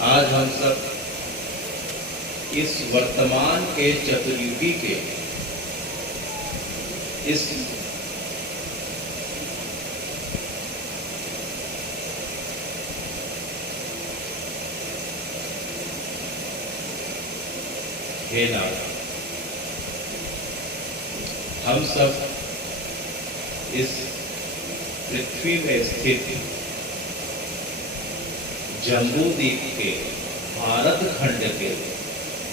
आज हम सब इस वर्तमान के चतुर्युगी के इस हम सब इस पृथ्वी में स्थित जम्बूद्वीप के भारत खंड के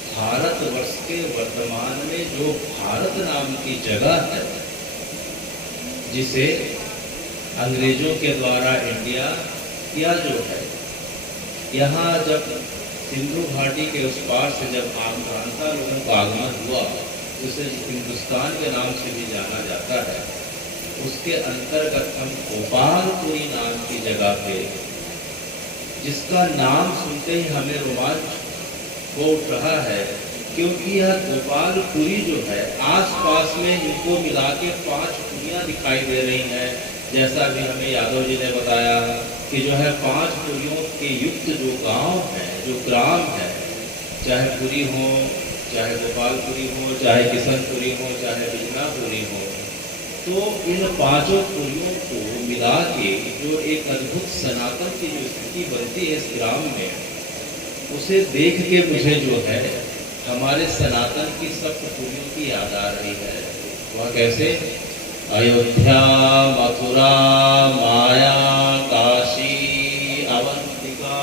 भारतवर्ष के वर्तमान में जो भारत नाम की जगह है, जिसे अंग्रेजों के द्वारा इंडिया या जो है, यहाँ जब सिंधु घाटी के उस पार से जब आक्रांता लोगों का आगमन हुआ, उसे हिंदुस्तान के नाम से भी जाना जाता है। उसके अंतर्गत हम गोपालपुरी नाम की जगह पे, जिसका नाम सुनते ही हमें रोमांच हो उठ रहा है, क्योंकि यह गोपालपुरी जो है, आसपास में इनको मिला के 5 पुरियां दिखाई दे रही हैं। जैसा भी हमें यादव जी ने बताया कि जो है 5 पुरियों के युक्त जो गांव है, जो ग्राम है, चाहे पुरी हो, चाहे गोपालपुरी हो, चाहे किशनपुरी हो, चाहे बिजनापुरी हो, तो इन 5 पुरियों को मिला के जो एक अद्भुत सनातन की जो स्थिति बनती है इस ग्राम में, उसे देख के मुझे जो है हमारे सनातन की 7 पुरियों की याद आ रही है। वह कैसे? अयोध्या, मथुरा, माया, काशी, अवंतिका।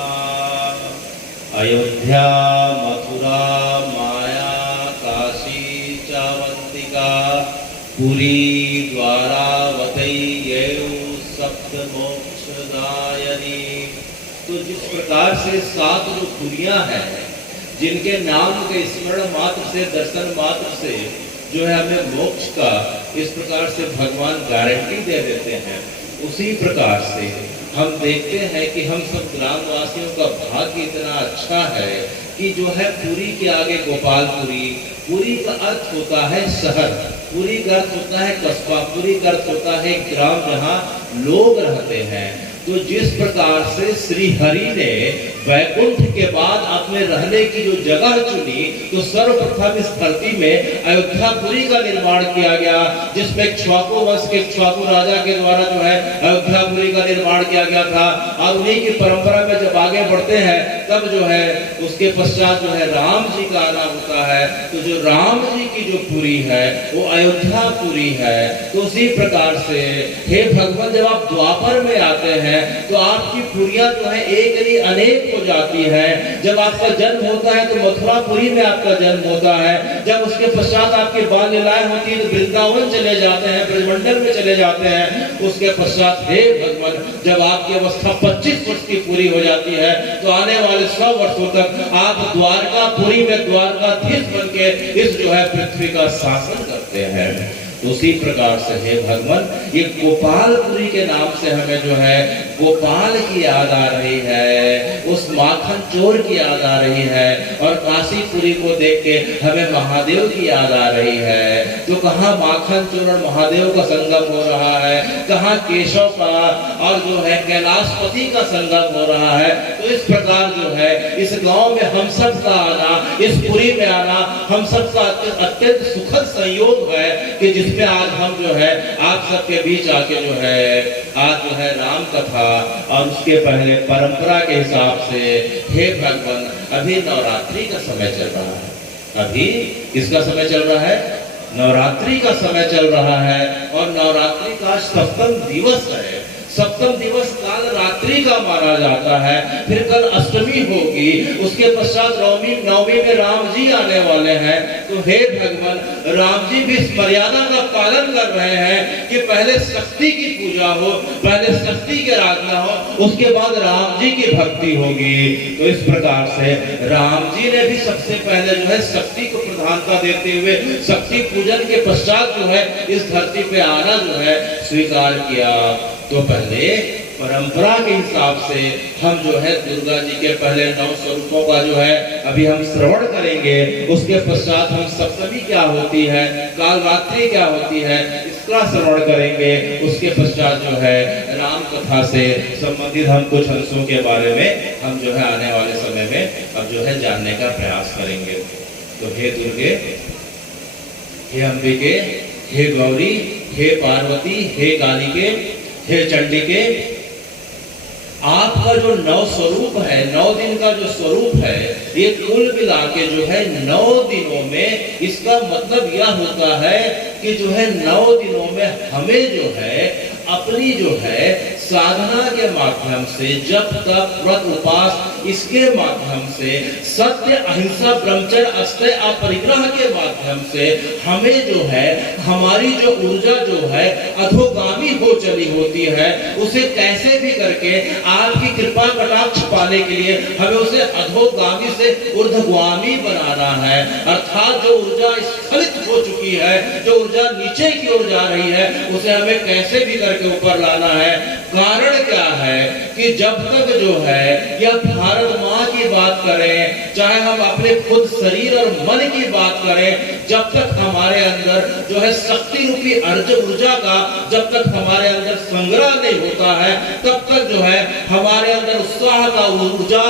अयोध्या, मथुरा, माया, काशी, चावंतिका, पुरी, द्वारावती, सप्त मोक्षदायनी। तो जिस प्रकार से 7 जो पुरियां हैं, जिनके नाम के स्मरण मात्र से, दर्शन मात्र से जो है हमें मोक्ष का इस प्रकार से भगवान गारंटी दे देते हैं, उसी प्रकार से हम देखते हैं कि हम सब ग्रामवासियों का भाग्य इतना अच्छा है कि जो है पुरी के आगे गोपालपुरी। पुरी का अर्थ होता है शहर, पुरी का अर्थ होता है कस्बा, पुरी का अर्थ होता है ग्राम जहाँ लोग रहते हैं। तो जिस प्रकार से श्री हरि ने वैकुंठ के बाद अपने रहने की जो जगह चुनी, तो सर्वप्रथम इस धरती में अयोध्यापुरी का निर्माण किया गया, जिसमें इक्ष्वाकु वंश के इक्ष्वाकु राजा के द्वारा जो है अयोध्यापुरी का निर्माण किया गया था। और उन्हीं की परंपरा में जब आगे बढ़ते हैं, तब जो है उसके पश्चात जो है राम जी का आना होता है। तो जो राम जी की जो पुरी है वो अयोध्यापुरी है। तो उसी प्रकार से हे भगवान, जब आप द्वापर में आते हैं तो आपकी पुरियां जो है एक नहीं अनेक हो जाती है। जब आपका जन्म होता है तो मथुरापुरी में आपका जन्म होता है। जब उसके पश्चात आपकी बाल लीलाएं होती है तो वृंदावन चले जाते हैं, ब्रजमंडल में चले जाते हैं। उसके पश्चात हे भगवान, जब आपकी अवस्था 25 वर्ष की पूरी हो जाती है, तो आने वाले 100 वर्षों तक आप द्वारकापुरी में द्वारकाधीश बन के इस जो है पृथ्वी का शासन करते हैं। उसी प्रकार से हे भगवान, ये गोपालपुरी के नाम से हमें जो है गोपाल की याद आ रही है, उस माखन चोर की याद आ रही है। और काशीपुरी को देख के हमें महादेव की याद आ रही है। तो कहाँ माखन चोर और महादेव का संगम हो रहा है, कहाँ केशव का और जो है कैलाशपति का संगम हो रहा है। तो इस प्रकार जो है इस गांव में हम सब का आना, इस पुरी में आना हम सबका अत्यंत सुखद संयोग है कि जिसमें आज हम जो है आप सबके बीच आके जो है आज जो है राम कथा और उसके पहले परंपरा के हिसाब से हे भगवान, अभी नवरात्रि का समय चल रहा है। अभी किसका समय चल रहा है? नवरात्रि का समय चल रहा है। और नवरात्रि का 7वां दिवस है। 7वां दिवस काल रात्रि का माना जाता है। फिर कल अष्टमी होगी, उसके पश्चात नवमी में राम जी आने वाले हैं। तो हे भगवान, राम जी भी इस मर्यादा का पालन कर रहे हैं कि पहले शक्ति की पूजा हो, पहले शक्ति की आराधना हो, उसके बाद राम जी की भक्ति होगी। तो इस प्रकार से राम जी ने भी सबसे पहले जो है शक्ति को प्रधानता देते हुए शक्ति पूजन के पश्चात जो है इस धरती पे आना जो है स्वीकार किया। तो पहले परंपरा के हिसाब से हम जो है दुर्गा जी के पहले 9 स्वरूपों का जो है अभी हम श्रवण करेंगे। उसके पश्चात हम सप्तमी क्या होती है, काल रात्रि क्या होती है, उसका श्रवण करेंगे। उसके पश्चात जो है राम कथा से संबंधित हम कुछ अंशों के बारे में हम जो है आने वाले समय में अब जो है जानने का प्रयास करेंगे। तो हे दुर्गे, हे अंबिके, हे गौरी, हे पार्वती, हे कालिके, हे चंडिके, आपका जो 9 स्वरूप है, 9 दिन का जो स्वरूप है, ये कुल मिला के जो है 9 दिनों में, इसका मतलब यह होता है कि जो है 9 दिनों में हमें जो है अपनी जो है साधना के माध्यम से, जप तप व्रत उपास इसके माध्यम से, सत्य अहिंसा ब्रह्मचर्य अष्टय अपरिग्रह के माध्यम से हमें जो है हमारी जो ऊर्जा जो है अधोगामी हो चली होती है, उसे कैसे भी करके आपकी कृपा कटाक्ष पाने के लिए हमें उसे अधोगामी से ऊर्ध्वगामी बनाना है। अर्थात जो ऊर्जा स्खलित हो चुकी है, जो ऊर्जा नीचे की ओर जा रही है, उसे हमें कैसे भी करके ऊपर लाना है। कारण क्या है कि जब तक जो है यह भारत माँ की बात करें, चाहे हम अपने खुद शरीर और मन की बात करें, जब तक हमारे अंदर जो है शक्ति रूपी ऊर्जा का जब तक हमारे अंदर संग्रह नहीं होता है, तब तक जो है हमारे अंदर उत्साह का, ऊर्जा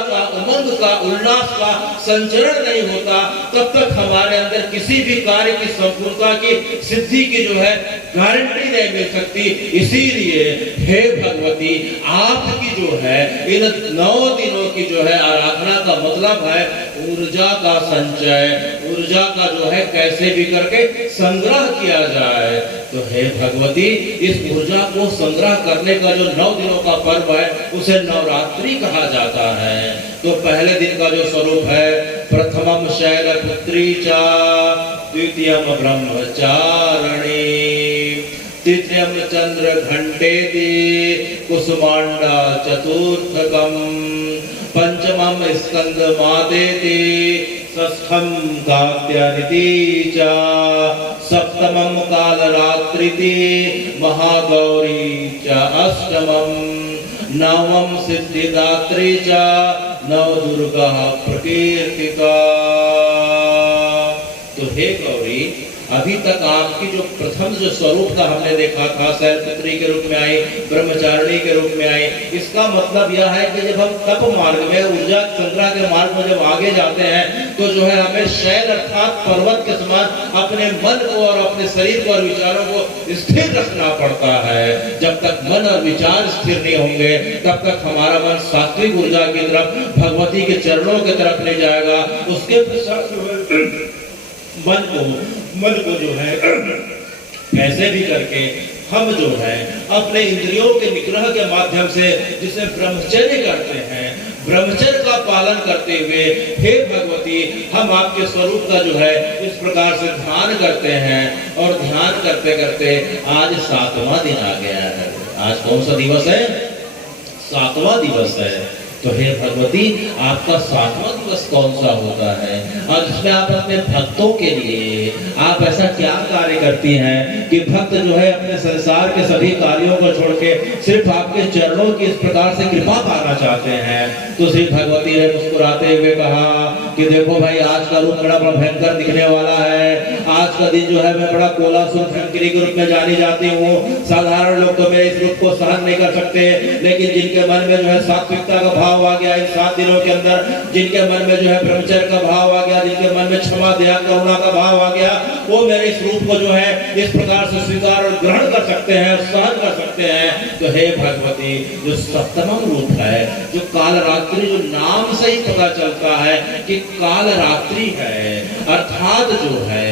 का, उमंग का, उल्लास का संचरण नहीं होता, तब तक हमारे अंदर किसी भी कार्य की संपूर्णता की सिद्धि की जो है गारंटी नहीं मिल सकती। इसीलिए हे भगवती, आपकी जो है इन 9 दिनों की जो है आराधना का मतलब है ऊर्जा का संचय, ऊर्जा का जो है कैसे भी करके संग्रह किया जाए। तो हे भगवती, इस ऊर्जा को संग्रह करने का जो 9 दिनों का पर्व है उसे नवरात्रि कहा जाता है। तो पहले दिन का जो स्वरूप है, प्रथमम शैलपुत्री च, द्वितीयम ब्रह्मचारिणी, तृतीयम चंद्र घंटेति, कुसुमांडा चतुर्थकम, पंचमम स्कंद मातेति, षष्ठम कात्यायनी च, सप्तमम कालरात्रिति, महागौरी च, अष्टमम, नवम सिद्धिदात्री च, नवदुर्गा प्रकीर्तिका। तो हे गौरी, अभी तक आपकी जो प्रथम जो स्वरूप था हमने देखा था, शैलपुत्री के रूप में आई, ब्रह्मचारिणी के रूप में आई। इसका मतलब यह है कि जब हम तप मार्ग में, ऊर्जा संग्रह के मार्ग में जब आगे जाते हैं, तो जो है हमें शैल अर्थात पर्वत के समान अपने मन को और अपने शरीर को और विचारों को स्थिर रखना पड़ता है। जब तक मन और विचार स्थिर नहीं होंगे, तब तक हमारा मन सात्विक ऊर्जा की तरफ, भगवती के चरणों की तरफ नहीं जाएगा। उसके पश्चात जो है मन को जो है ऐसे भी करके हम जो है अपने इंद्रियों के निग्रह के माध्यम से जिसे ब्रह्मचर्य करते हैं, ब्रह्मचर्य का पालन करते हुए हे भगवती, हम आपके स्वरूप का जो है इस प्रकार से ध्यान करते हैं। और ध्यान करते करते आज 7वां दिन आ गया है। आज कौन सा दिवस है? 7वां दिवस है। तो हे भगवती, आपका 7वां दिवस कौन सा होता है और इसमें आप अपने भक्तों के लिए आप ऐसा क्या कार्य करती हैं कि भक्त जो है अपने संसार के सभी कार्यों को छोड़ के सिर्फ आपके चरणों की इस प्रकार से कृपा पाना चाहते हैं। तो श्री भगवती ने मुस्कुराते हुए कहा कि देखो भाई, आज का रूप बड़ा भयंकर दिखने वाला है। आज का दिन जो है मैं बड़ा कोलासुर भयंकरी के रूप में जानी जाती हूँ। साधारण लोग तो मेरे इस रूप को सहन नहीं कर सकते, लेकिन जिनके मन में जो है सात्विकता का भाव आ गया इन 7 दिनों के अंदर, जिनके मन में जो है ब्रह्मचर्य का भाव आ गया, जिनके मन में क्षमा दया करुणा का भाव आ गया, वो मेरे इस रूप को जो है इस प्रकार से स्वीकार और ग्रहण कर सकते हैं, सहन कर सकते हैं। तो हे भगवती, जो 7वां रूप है, जो काल रात्रि, जो नाम से ही पता चलता है कि काल रात्रि है, अर्थात जो है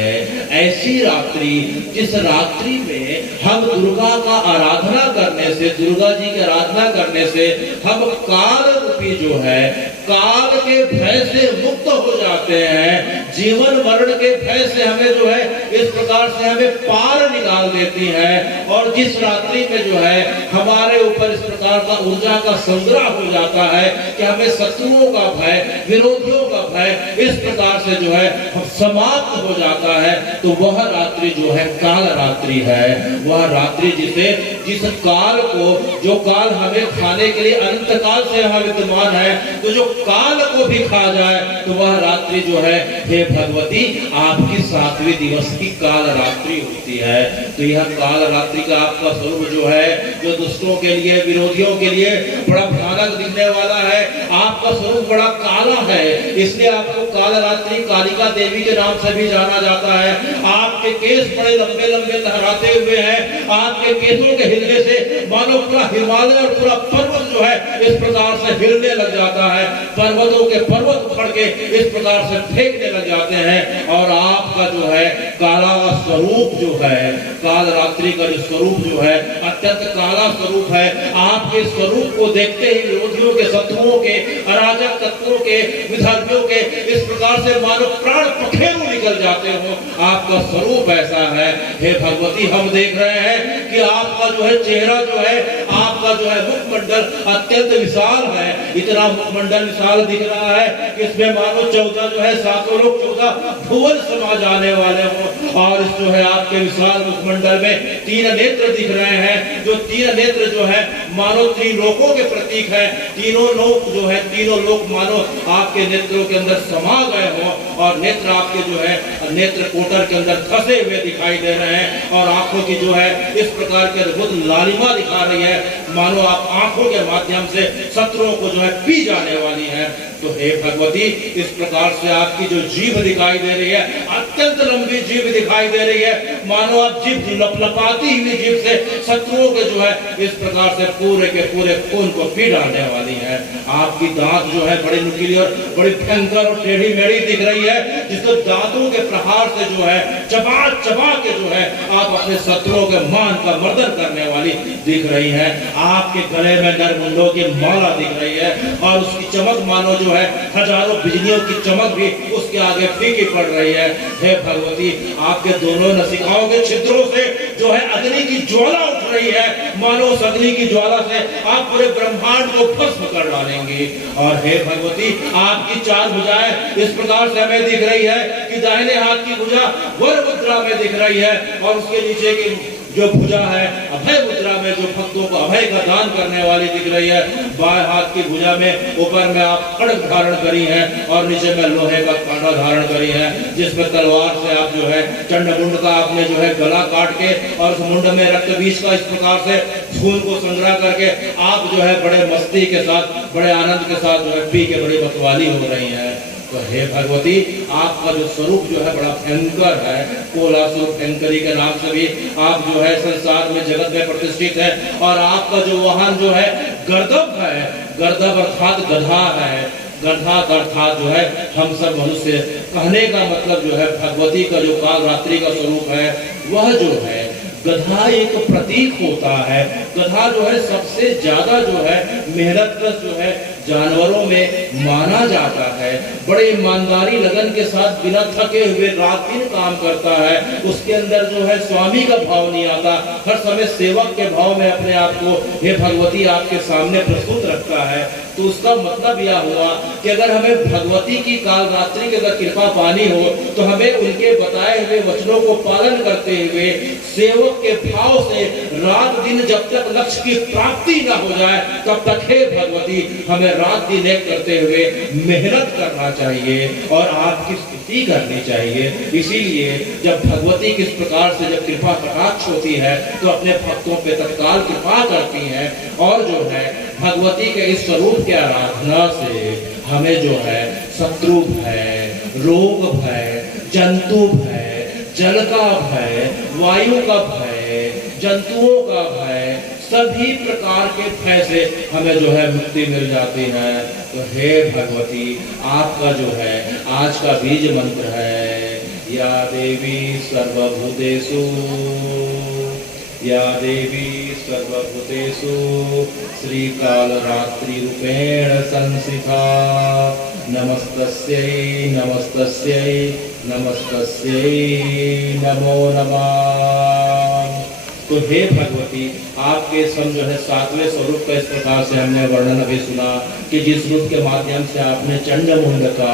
ऐसी रात्रि जिस रात्रि में हम दुर्गा का आराधना करने से, दुर्गा जी की आराधना करने से हम काल रूपी जो है काल के भय से मुक्त हो जाते हैं। जीवन मरण के भय से हमें जो है इस प्रकार से हमें पार निकाल देती है। और जिस रात्रि में जो है हमारे ऊपर इस प्रकार का ऊर्जा का संग्रह हो जाता है कि हमें शत्रुओं का भय, विरोधियों का भय इस प्रकार से जो है समाप्त हो जाता है, तो वह रात्रि जो है काल रात्रि है। वह रात्रि जिस काल को, जो काल हमें खाने के लिए अनंत काल से यहाँ विद्यमान है, तो जो काल को भी खा जाए, तो वह रात्रि जो है हे हे भगवती आपकी 7वें दिवस की काल रात्रि होती है। तो यह काल रात्रि का आपका स्वरूप जो है, जो दुष्टों के लिए, विरोधियों के लिए बड़ा भयानक दिखने वाला है। आपका स्वरूप बड़ा काला है, इसलिए आपको काल रात्रि कालिका देवी के नाम से भी जाना जाता है। आपके केस बड़े लंबे लंबे लहराते हुए हैं। आपके केसों के हिलने से मानो पूरा हिमालय और पूरा पर्वत जो है इस प्रकार से हिलने लग जाता है। पर्वतों के पर्वत उखड़ के इस प्रकार से फेंकने लग जाते हैं। और आपका जो है काला स्वरूप जो है, काल रात्रि का जो स्वरूप जो है अत्यंत काला स्वरूप है। आपके स्वरूप को देखते ही विरोधियों के, शत्रुओं के, अराजक तत्वों के, विधर्मियों के इस प्रकार से मानो प्राण पखेरु निकल जाते हो। आपका स्वरूप ऐसा है। हे भगवती हम देख रहे हैं कि आपका जो है चेहरा जो है, आपका जो है मुखमंडल अत्यंत विशाल है। इतना मुखमंडल विशाल दिख रहा है कि इसमें मानो 14 जो है 7 लोग 14 भुवन समा जाने वाले हो। और इस जो है आपके विशाल मुखमंडल में 3 नेत्र दिख रहे हैं, जो 3 नेत्र जो है मानो 3 लोकों के प्रतीक है। तीनों लोक जो है, तीनों लोक मानो आपके नेत्रों के अंदर समा गए हो। और नेत्र आपके जो है नेत्र कोटर के अंदर फंसे हुए दिखाई दे रहे हैं। और आंखों की जो है इस प्रकार के अद्भुत लालिमा दिखा रही है, मानो आप आंखों के माध्यम से शत्रुओं को जो है पी जाने वाली है। तो हे भगवती इस प्रकार से आपकी जो जीभ दिखाई दे रही है, अत्यंत लंबी जीभ दिखाई दे रही है, मानो आप जीभ लपलपाती हुई जीभ से शत्रुओं के जो है इस प्रकार से पूरे के पूरे खून को पी डालने वाली है। आपकी दांत जो है बड़ी नुकीली और बड़ी भयंकर और टेढ़ी मेढ़ी दिख रही है, जिसको दांतों के प्रहार से जो है चबा चबा के जो है आप अपने शत्रुओं के मान का मर्दन करने वाली दिख रही है। आपके गले में नरमुंडों की माला दिख रही है और उसकी चमक मानो जो है हजारों बिजलियों की चमक भी उसके आगे फीकी पड़ रही है। हे भगवती आपके दोनों नसिकाओं के छिद्रों से जो है अग्नि की ज्वाला उठ रही है, मानो उस अग्नि की ज्वाला से आप पूरे ब्रह्मांड को भस्म कर डालेंगे। और हे भगवती आपकी 4 भुजाएं इस प्रकार से हमें दिख रही है कि दाहिने हाथ की भुजा वर मुद्रा में दिख रही है और उसके नीचे की जो भुजा है अभय मुद्रा में जो भक्तों को अभय का दान करने वाली दिख रही है। बाएं हाथ की भुजा में ऊपर में आप खड्ग धारण करी है और नीचे में लोहे का कांटा धारण करी है, जिसमें तलवार से आप जो है चंडमुंड का आपने जो है गला काट के और उस मुंड में रक्त बीज का इस प्रकार से खून को संग्रह करके आप जो है बड़े मस्ती के साथ, बड़े आनंद के साथ जो है पी के बड़ी मतवाली हो रही है। तो हे भगवती आपका जो स्वरूप जो है बड़ा भयंकर है। कोलासुर भयंकरी के नाम से भी आप जो है संसार में जगत में प्रतिष्ठित है। और आपका जो वाहन जो है गर्दभ है, गर्दभ अर्थात गधा है। गधा अर्थात जो है हम सब मनुष्य, कहने का मतलब जो है भगवती का जो काल रात्रि का स्वरूप है वह जो है गधा एक प्रतीक होता है। गधा जो है सबसे ज्यादा जो है मेहनतकश जो है जानवरों में माना जाता है। बड़े ईमानदारी लगन के साथ बिना थके हुए रात दिन काम करता है। उसके अंदर जो है स्वामी का भाव नहीं आता, हर समय सेवक के भाव में अपने आप को हे भगवती आपके सामने प्रस्तुत रखता है। तो उसका मतलब यह हुआ कि अगर हमें भगवती की काल रात्रि की अगर कृपा पानी हो तो हमें उनके बताए हुए वचनों को पालन करते हुए सेवक के भाव से रात दिन जब तक लक्ष्य की प्राप्ति न हो जाए तब तक हे भगवती हमें रात दिन एक करते हुए मेहनत करना चाहिए और आपकी स्तुति करनी चाहिए। इसीलिए जब भगवती किस प्रकार से जब कृपा कटाक्ष होती है तो अपने भक्तों पे तत्काल कृपा करती है। और जो है भगवती के इस स्वरूप की आराधना से हमें जो है शत्रु भय, रोग भय, जंतु भय, जल का भय, वायु का भय, जंतुओं का भय, सभी प्रकार के भय से हमें जो है मुक्ति मिल जाती है। तो हे भगवती आपका जो है आज का बीज मंत्र है या देवी सर्वभूतेषु, या देवी सर्वभूतेषु श्रीकालरात्रि रूपेण संस्थिता नमस्तस्यै नमस्तस्यै नमस्तस्यै नमो नमः। तो हे भगवती आपके सम जो है 7वें स्वरूप का इस प्रकार से हमने वर्णन अभी सुना कि जिस रूप के माध्यम से आपने चंडमुंड का,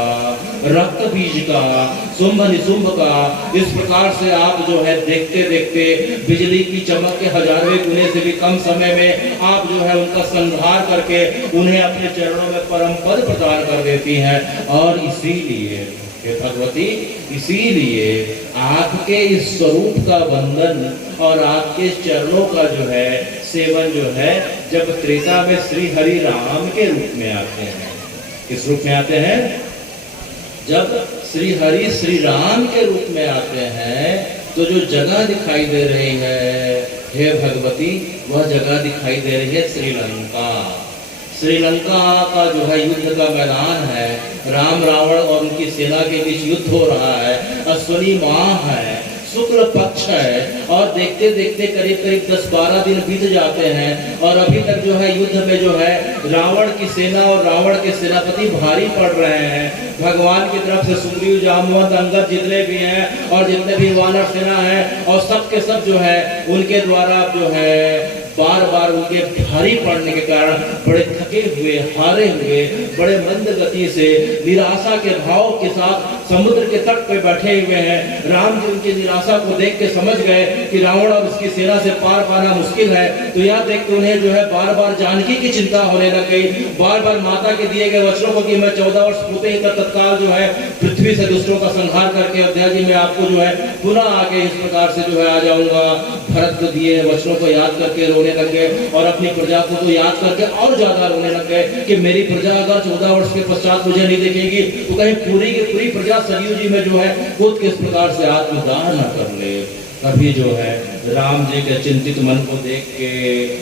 रक्त बीज का, शुंभ निशुंभ का, इस प्रकार से आप जो है देखते देखते बिजली की चमक के हजारवें गुने से भी कम समय में आप जो है उनका संहार करके उन्हें अपने चरणों में परम पद प्रदान कर देती हैं। और इसीलिए हे भगवती, इसीलिए आपके इस स्वरूप का वंदन और आपके चरणों का जो है सेवन जो है जब त्रेता में श्री हरि राम के रूप में आते हैं, किस रूप में आते हैं? जब श्री हरि श्री राम के रूप में आते हैं तो जो जगह दिखाई दे रही है हे भगवती, वह जगह दिखाई दे रही है श्रीलंका। श्रीलंका का जो है युद्ध का मैदान है, राम रावण और उनकी सेना के बीच युद्ध हो रहा है, अश्विनी माह है, शुक्ल पक्ष है और देखते देखते करीब करीब 10-12 दिन बीत जाते हैं और अभी तक जो है युद्ध में जो है रावण की सेना और रावण के सेनापति भारी पड़ रहे हैं। भगवान की तरफ से सुग्रीव, जामवंत, अंगद जितने भी हैं और जितने भी वानर सेना है और सब के सब जो है उनके द्वारा जो है बार बार उनके भारी पड़ने के कारण बड़े थके हुए, हारे हुए, बड़े मंद गति से निराशा के भाव के साथ समुद्र के तट पे बैठे हुए हैं। राम जी उनकी निराशा को देख के समझ गए कि रावण और उसकी सेना से पार पाना मुश्किल है। तो यह देख के उन्हें जो है बार बार जानकी की चिंता होने लग गई। बार बार माता के दिए गए वचनों को कि मैं 14 वर्ष पूरे ही तत्काल जो है पृथ्वी से दुष्टों का संहार करके अयोध्या जी में आपको जो है पुनः आके इस प्रकार से जो है आ जाऊंगा। भरत को दिए वचनों को याद करके रोने लग गए और अपनी प्रजा को तो याद करके और ज्यादा रोने लग गए कि मेरी प्रजा अगर 14 वर्ष के पश्चात मुझे नहीं देखेगी तो कहीं पूरी की पूरी प्रजा सरयू जी में जो है खुद किस प्रकार से आत्मदाह न कर ले। कभी जो है राम जी के चिंतित मन को देख के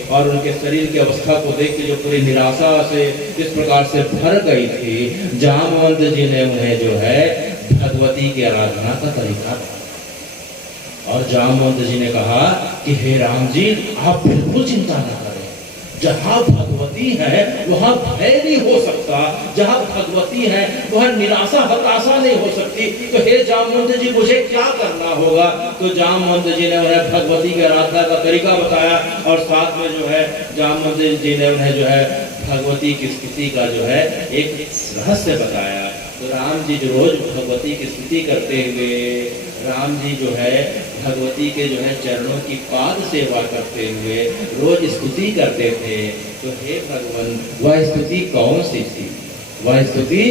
और उनके शरीर की अवस्था को देख के जो पूरी निराशा से इस प्रकार से भर गई थी, जामवंत जी ने उन्हें जो है भगवती की आराधना का तरीका और जामवंत जी ने कहा कि हे राम जी, आप बिल्कुल चिंता न करें, जहां भगवती है वहां भय नहीं हो सकता, जहां भगवती है वहां निराशा हताशा नहीं हो सकती। तो हे जामवंत जी, मुझे क्या करना होगा? तो जामवंत जी ने उन्हें भगवती की आराधना का तरीका बताया और साथ में जो है जामवंत जी ने उन्हें जो है भगवती की स्थिति का जो है एक रहस्य बताया। तो राम जी जो रोज भगवती की स्तुति करते हुए राम जी जो है भगवती के जो है चरणों की पाद सेवा करते हुए रोज स्तुति करते थे। तो हे भगवान, वह स्तुति कौन सी थी? वह स्तुति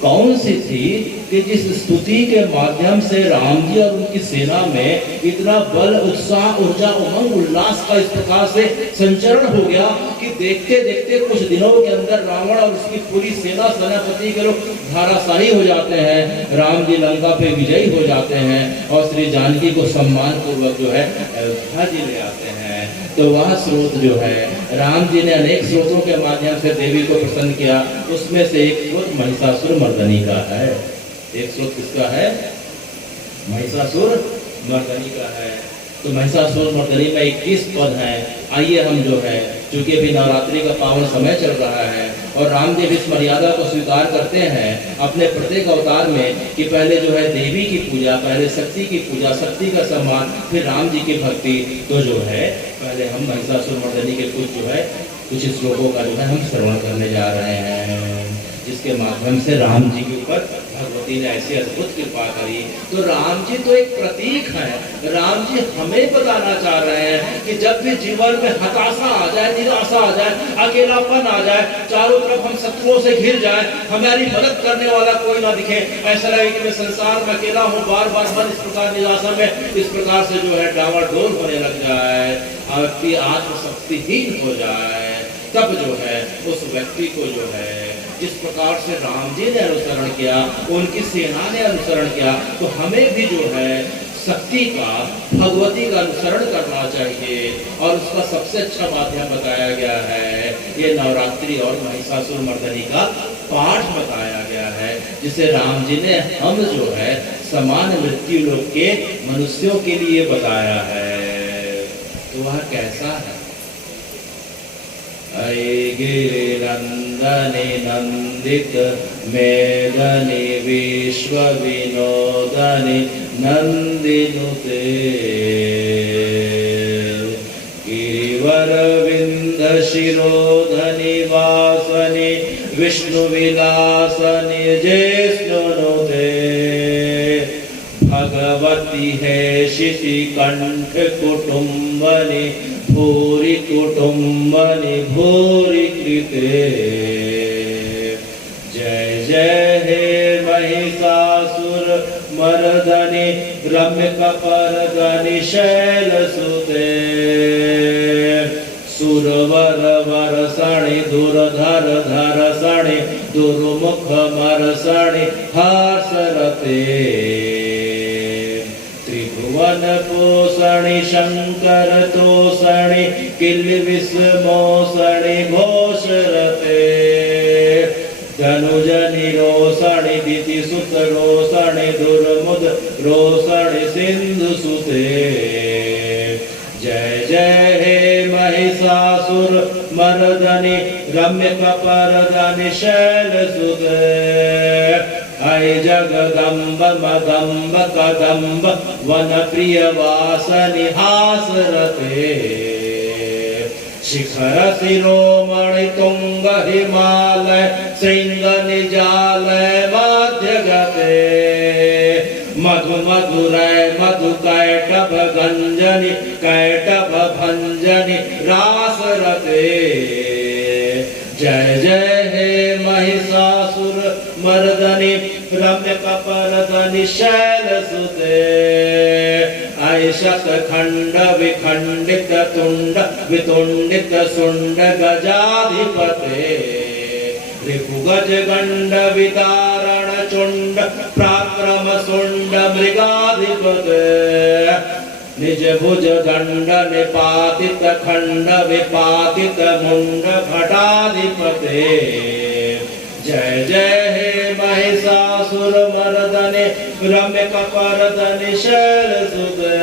कौन सी थी कि जिस स्तुति के माध्यम से राम जी और उनकी सेना में इतना बल, उत्साह, ऊर्जा, उमंग, उल्लास का इस प्रकार से संचरण हो गया कि देखते देखते कुछ दिनों के अंदर रावण और उसकी पूरी सेना, सेनापति के लोग धाराशाही हो जाते हैं। राम जी लंका पे विजयी हो जाते हैं और श्री जानकी को सम्मान पूर्वक जो है अयोध्या जी ले आते हैं। तो वह स्रोत जो है राम जी ने अनेक स्रोतों के माध्यम से देवी को प्रसन्न किया, उसमें से एक स्रोत महिषासुर मर्दनी का है। एक स्रोत किसका है? महिषासुर मर्दनी का है। तो महिषासुर मर्दनी में 21 पद हैं। आइए हम जो है, चूंकि अभी नवरात्रि का पावन समय चल रहा है और राम जी इस मर्यादा को स्वीकार करते हैं अपने प्रत्येक अवतार में कि पहले जो है देवी की पूजा, पहले शक्ति की पूजा, शक्ति का सम्मान, फिर राम जी की भक्ति। तो जो है पहले हम महिषासुर मर्दनी के कुछ श्लोकों का जो है हम श्रवण करने जा रहे हैं, जिसके माध्यम से राम जी के ऊपर भगवती ने ऐसी अद्भुत कृपा करी। तो राम जी तो एक प्रतीक है। राम जी हमें बताना चाह रहे हैं कि जब भी जीवन में हताशा आ जाए, निराशा आ जाए, अकेलापन आ जाए, चारों तरफ हम शत्रुओं से घिर जाए, हमारी मदद करने वाला कोई ना दिखे, ऐसा लगे कि मैं संसार में अकेला हूँ, बार बार मन इस प्रकार निराशा में इस प्रकार से जो है डावाडोल होने लग जाए, व्यक्ति आत्मशक्तिहीन हो जाए, तब जो है उस व्यक्ति को जो है जिस प्रकार से राम जी ने अनुसरण किया, उनकी सेना ने अनुसरण किया, तो हमें भी जो है शक्ति का, भगवती का अनुसरण करना चाहिए। और उसका सबसे अच्छा माध्यम बताया गया है ये नवरात्रि और महिषासुर मर्दनी का पाठ बताया गया है, जिसे राम जी ने हम जो है समान मृत्यु लोक के मनुष्यों के लिए बताया है। तो वह कैसा है? गिरिनंदने नंदित मेदने विश्व विनोदने नंदिनुते गिरिवर अरविंद शिरोधनिवासने विष्णुविलासने जिष्णुनुते भगवती है शिशिकंठ कुटुंबनि भूरि कुटुंबनि भूरि कृते जय जय हे महिषासुर मर्दनि रम्यकपर्दनि शैलसुते सुरवर वरसणि दुर्धर धरसणि दुर्मुख मरसणि हर्षरते त्रिभुवन पोषणि शंकर तोषणि किल्विषमोषणि घोषरते धनुज निरोषणि दितिसुत रोषणि दुर्मुद रोषणि सिंधु सुते जय जय हे महिषासुर मर्दनि रम्यकपर्दनि शैलसुते ऐ जगदम्ब मदम्ब कदम्ब वन प्रिय वासनि हासरते शिखर शिरोमणि तुंग हिमालय श्रृंग निजालय मध्यगते मधु मधुरय मधु कैटभ गंजनि कैटभ भंजनि रासरते जय जय हे महिषासुर मर्दनि रम्यकपर्दनि शैलसुते ऐ शतखंड विखंडित तुंड वितुंडित सुंड गजाधिपते रिपुगज गंड विदारण चुंड प्राक्रम सुंड मृगाधिपते निज भुज दंड निपातित खंड विपातित मुंड घटाधिपते जय जय हे महिषासुर मर्दनि रम्यकपर्दनि शैलसुते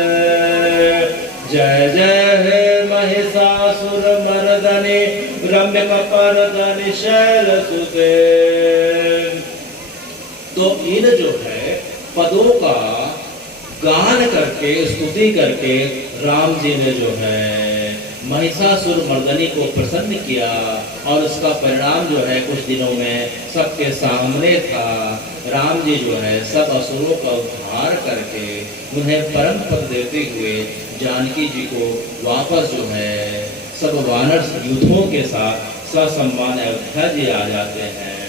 जय जय हे महिषासुर मर्दनि रम्यकपर्दनि शैलसुते। तो इन जो है पदों का गान करके स्तुति करके राम जी ने जो है महिषासुर मर्दनी को प्रसन्न किया और उसका परिणाम जो है कुछ दिनों में सबके सामने था। राम जी जो है सब असुरों का उद्धार करके उन्हें परम पद देते हुए जानकी जी को वापस जो है सब वानर युद्धों के साथ ससम्मान अयोध्या जी आ जाते हैं।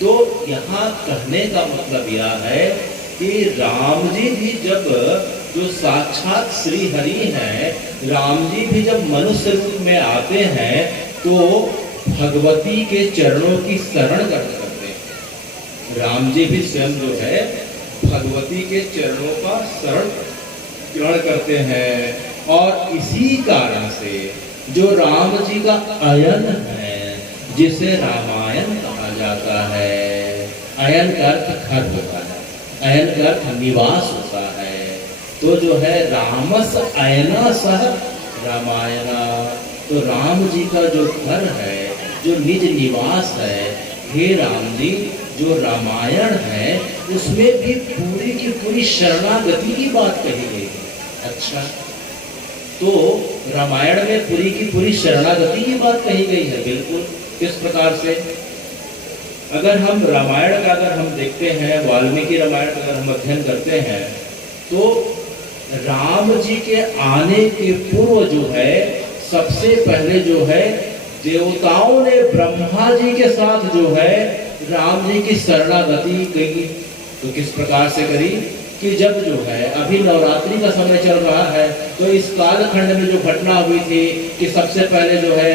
तो यहाँ कहने का मतलब यह है कि राम जी भी जब जो साक्षात श्री हरि हैं, राम जी भी जब मनुष्य रूप में आते हैं तो भगवती के चरणों की शरण करते हैं। राम जी भी स्वयं जो है भगवती के चरणों का शरण ग्रहण करते हैं और इसी कारण से जो राम जी का अयन है जिसे रामायण कहा जाता है। अयन का अर्थ घर होता है, अयन का अर्थ निवास होता है। तो जो है रामस अयना सह रामायणा, तो राम जी का जो घर है, जो निज निवास है, हे राम जी जो रामायण है उसमें भी पूरी की पूरी शरणागति की बात कही गई है। अच्छा, तो रामायण में पूरी की पूरी शरणागति की बात कही गई है। बिल्कुल, किस प्रकार से? अगर हम रामायण का हम देखते हैं, वाल्मीकि रामायण का अगर हम अध्ययन करते हैं तो राम जी के आने के पूर्व जो है सबसे पहले जो है देवताओं ने ब्रह्मा जी के साथ जो है राम जी की शरणागति की। तो किस प्रकार से करी कि जब जो है अभी नवरात्रि का समय चल रहा है तो इस कालखंड में जो घटना हुई थी कि सबसे पहले जो है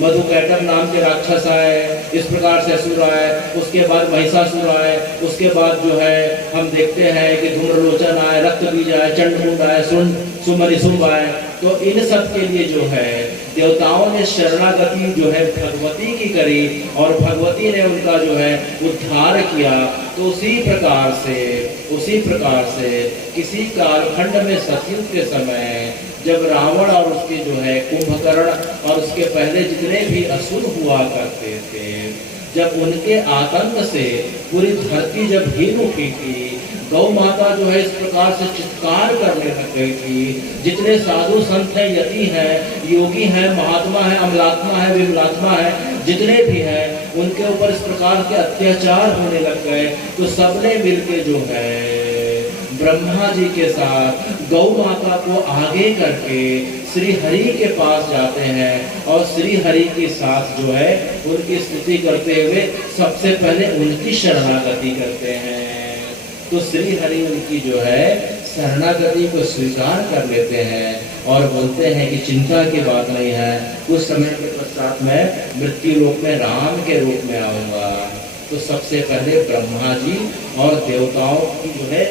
मधुकैटभ नाम के राक्षस आए, इस प्रकार से असुर आए, उसके बाद महिषासुर आए, उसके बाद जो है हम देखते हैं कि धूम्रलोचन आए, रक्तबीज आए, चंडमुंड आए, सुमनिशुंभ आए। तो इन सब के लिए जो है देवताओं ने शरणागति जो है भगवती की करी और भगवती ने उनका जो है उद्धार किया। तो उसी प्रकार से किसी कालखंड में सतयुग के समय जब रावण और उसके जो है कुंभकर्ण और उसके पहले जितने भी असुर हुआ करते थे जब उनके आतंक से पूरी धरती जब हिल उठी थी, गौ माता जो है इस प्रकार से चित्कार करने लग गई थी। जितने साधु संत हैं, यति हैं, योगी हैं, महात्मा हैं, अमलात्मा है, विमलात्मा है, जितने भी हैं, उनके ऊपर इस प्रकार के अत्याचार होने लग गए। तो सबने मिलके जो है ब्रह्मा जी के साथ गौ माता को आगे करके श्री हरि के पास जाते हैं और श्री हरि के साथ जो है उनकी स्तुति करते हुए सबसे पहले उनकी शरणागति करते हैं। तो श्री हरि उनकी जो है शरणागति को स्वीकार कर लेते हैं और बोलते हैं कि चिंता की बात नहीं है, कुछ समय के पश्चात मैं मृत्यु लोक में राम के रूप में आऊंगा। तो सबसे पहले ब्रह्मा जी और देवताओं की जो है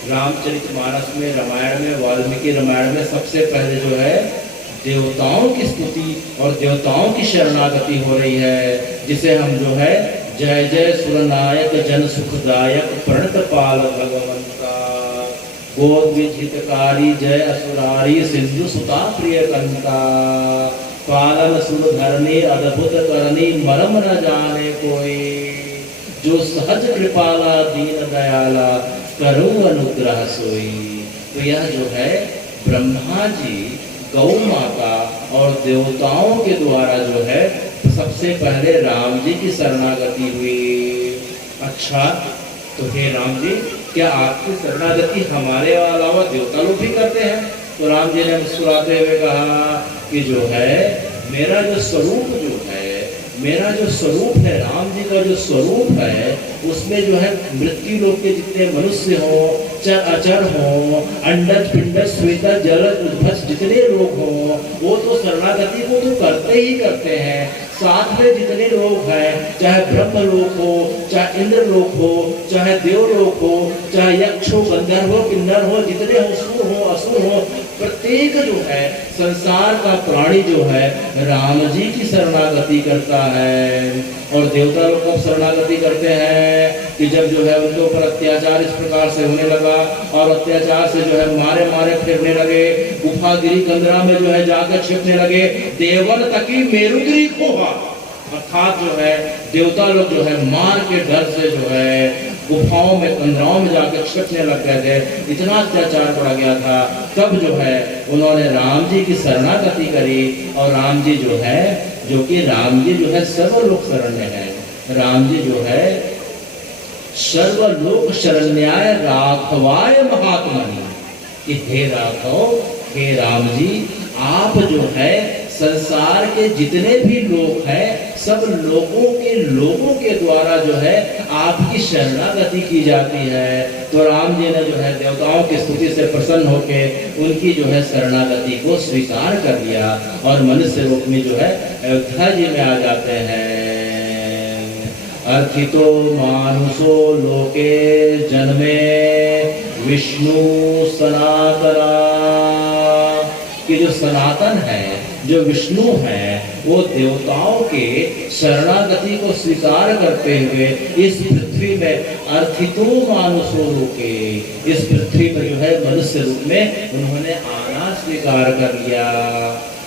रामचरितमानस में, रामायण में, वाल्मीकि रामायण में सबसे पहले जो है देवताओं की स्तुति और देवताओं की शरणागति हो रही है, जिसे हम जो है जय जय सुरनायक जन सुखदायक प्रणत पाल भगवंता गोद्विजितकारी जय असुरारी सिंधु सुता प्रिय कंता पालन सुन धरनी अद्भुत करनी मरम न जाने कोई जो सहज कृपाला दीन दयाला करूं अनुग्रह सोई। तो यह जो है ब्रह्मा जी गौ माता और देवताओं के द्वारा जो है सबसे पहले राम जी की शरणागति हुई। अच्छा, तो हे राम जी, क्या आपकी शरणागति हमारे अलावा देवता लोग भी करते हैं? तो राम जी ने मुस्कुराते हुए कहा कि जो है मेरा जो स्वरूप जो है, मेरा जो स्वरूप है, राम जी का जो स्वरूप है, उसमें जो है मृत्यु लोक के जितने मनुष्य हो, चर अचर हो, अंडज पिंडज श्वेता जलज उद्भस जितने लोग हो, वो तो शरणागति को तो करते ही करते हैं। साथ में जितने लोग हैं, चाहे ब्रह्म लोक हो, चाहे इंद्र लोक हो, चाहे देव लोक हो, चाहे यक्ष हो, गंधर्व हो, किन्नर हो, जितने हो, सुर हो, असुर हो, प्रत्येक जो है संसार का प्राणी जो है राम जी की शरणागति करता है। और देवता लोग कब शरणागति करते हैं कि जब जो है उनके ऊपर अत्याचार इस प्रकार से होने लगा और अत्याचार से जो है मारे मारे फिरने लगे, गुफागिरी कंदरा में जो है जाकर छिपने लगे, देवन तकी मेरुगिरी खोहा, अर्थात जो है देवता लोग जो है मार के डर से जो है गुफाओं में कंदराओं में जाकर छिपने लग गए थे, इतना अत्याचार बढ़ गया था। तब जो है उन्होंने राम जी की शरणागति करी और राम जी जो है, जो कि राम जी जो है सर्वलोक शरण्य है, राम जी जो है सर्वलोक शरण्याय राघवाय महात्मनि, कि हे राघव, हे राम जी, आप जो है संसार के जितने भी लोग हैं, सब लोगों के द्वारा जो है आपकी शरणागति की जाती है। तो राम जी ने जो है देवताओं की स्तुति से प्रसन्न होकर उनकी जो है शरणागति को स्वीकार कर लिया और मनुष्य रूप में जो है अयोध्या जी में आ जाते हैं। अर्थितो मानुषो लोके जन्मे विष्णु सनातना, कि जो सनातन है, जो विष्णु है, वो देवताओं के शरणागति को स्वीकार करते हुए इस पृथ्वी में अर्थितो मानुषो लोके, इस पृथ्वी पर जो है मनुष्य रूप में उन्होंने आना स्वीकार कर लिया।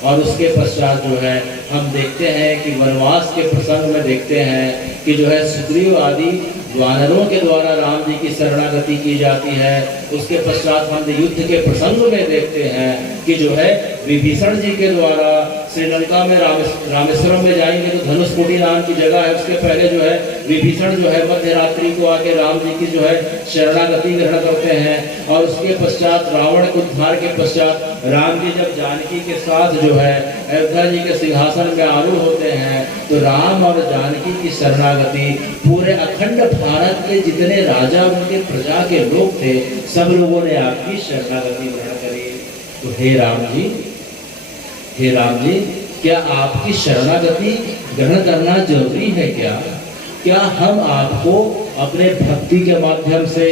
और उसके पश्चात जो है हम देखते हैं कि वनवास के प्रसंग में देखते हैं कि जो है सुग्रीव आदि वानरों के द्वारा राम जी की शरणागति की जाती है। उसके पश्चात हम युद्ध के प्रसंग में देखते हैं कि जो है विभीषण जी के द्वारा श्रीलंका में रामेश्वरम में जाएंगे तो धनुषकोटी नाम की जगह है, उसके पहले जो है विभीषण जो है मध्य रात्रि को आके राम जी की जो है शरणागति ग्रहण करते हैं। और उसके पश्चात रावण के उद्धार के पश्चात राम जी जब जानकी के साथ जो है अयोध्या जी के सिंहासन में आरूढ़ होते हैं तो राम और जानकी की शरणागति पूरे अखंड भारत के जितने राजा उनके प्रजा के लोग थे सब लोगों ने आपकी शरणागति ग्रहण करी। तो हे राम जी, हे राम जी, क्या आपकी शरणागति ग्रहण करना जरूरी है क्या? क्या हम आपको अपने भक्ति के माध्यम से,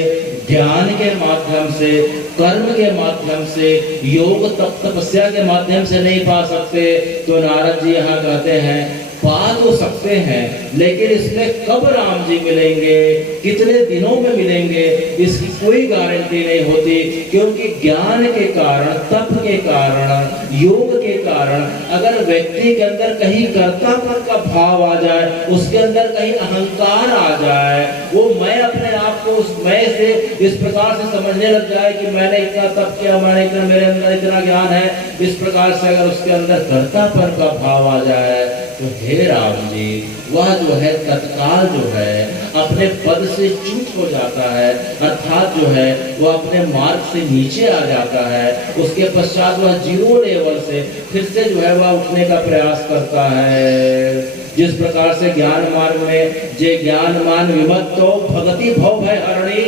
ज्ञान के माध्यम से, कर्म के माध्यम से, योग तपस्या के माध्यम से नहीं पा सकते? तो नारद जी यहाँ कहते हैं पा तो सकते हैं, लेकिन इसमें कब राम जी मिलेंगे, कितने दिनों में मिलेंगे, इसकी कोई गारंटी नहीं होती। क्योंकि ज्ञान के कारण, तप के कारण, योग के कारण अगर व्यक्ति के अंदर कहीं कर्तापन का भाव आ जाए, उसके अंदर कहीं अहंकार आ जाए, वो मैं अपने आप को उस मैं से इस प्रकार से समझने लग जाए कि मैंने इतना तप किया, मैंने इतना, मेरे अंदर इतना ज्ञान है, इस प्रकार से अगर उसके अंदर कर्तापन का भाव आ जाए, तो हे राम जी, वह जो है तत्काल जो है अपने पद से च्युत हो जाता है, अर्थात जो है वह अपने मार्ग से नीचे आ जाता है। उसके पश्चात वह जीरो लेवल से फिर से जो है वह उठने का प्रयास करता है। जिस प्रकार से ज्ञान मार्ग में जे ज्ञान मान विमत्तो भगति भव भय हरणी,